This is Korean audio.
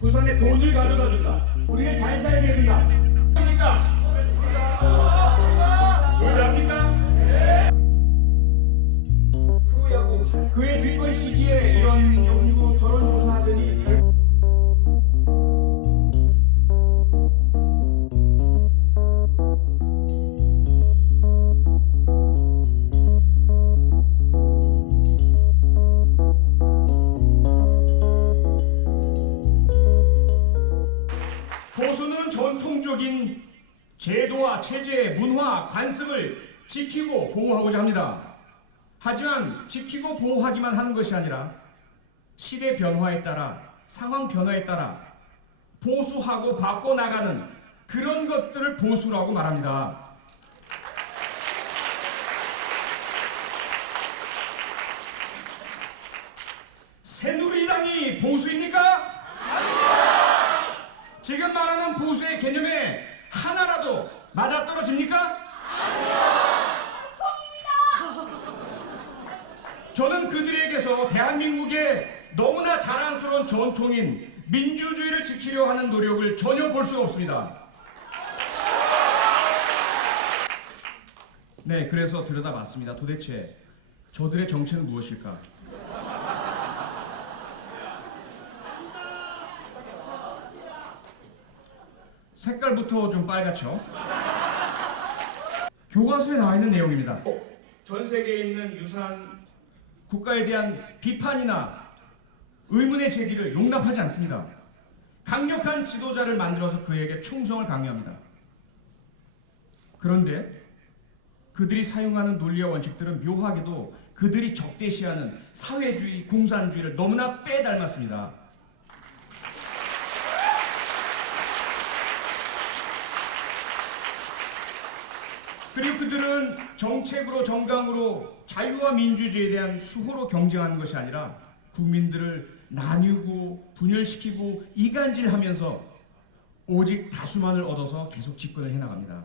부산에 돈을 가져다 준다. 우리를 잘 살게 해준다. 왜합니까? 프로야구 그의 집권 시기에 이런 연구 저런 조사 보수는 전통적인 제도와 체제, 문화, 관습을 지키고 보호하고자 합니다. 하지만 지키고 보호하기만 하는 것이 아니라 시대 변화에 따라 상황 변화에 따라 보수하고 바꿔나가는 그런 것들을 보수라고 말합니다. 새누리당이 보수입니까? 지금 말하는 보수의 개념에 하나라도 맞아떨어집니까? 저는 그들에게서 대한민국의 너무나 자랑스러운 전통인 민주주의를 지키려 하는 노력을 전혀 볼 수가 없습니다. 네, 그래서 들여다봤습니다. 도대체 저들의 정체는 무엇일까? 색깔부터 좀 빨갛죠? 교과서에 나와 있는 내용입니다. 전 세계에 있는 유사한 국가에 대한 비판이나 의문의 제기를 용납하지 않습니다. 강력한 지도자를 만들어서 그에게 충성을 강요합니다. 그런데 그들이 사용하는 논리와 원칙들은 묘하게도 그들이 적대시하는 사회주의, 공산주의를 너무나 빼닮았습니다. 그리고 그들은 정책으로 정강으로 자유와 민주주의에 대한 수호로 경쟁하는 것이 아니라 국민들을 나뉘고 분열시키고 이간질하면서 오직 다수만을 얻어서 계속 집권을 해나갑니다.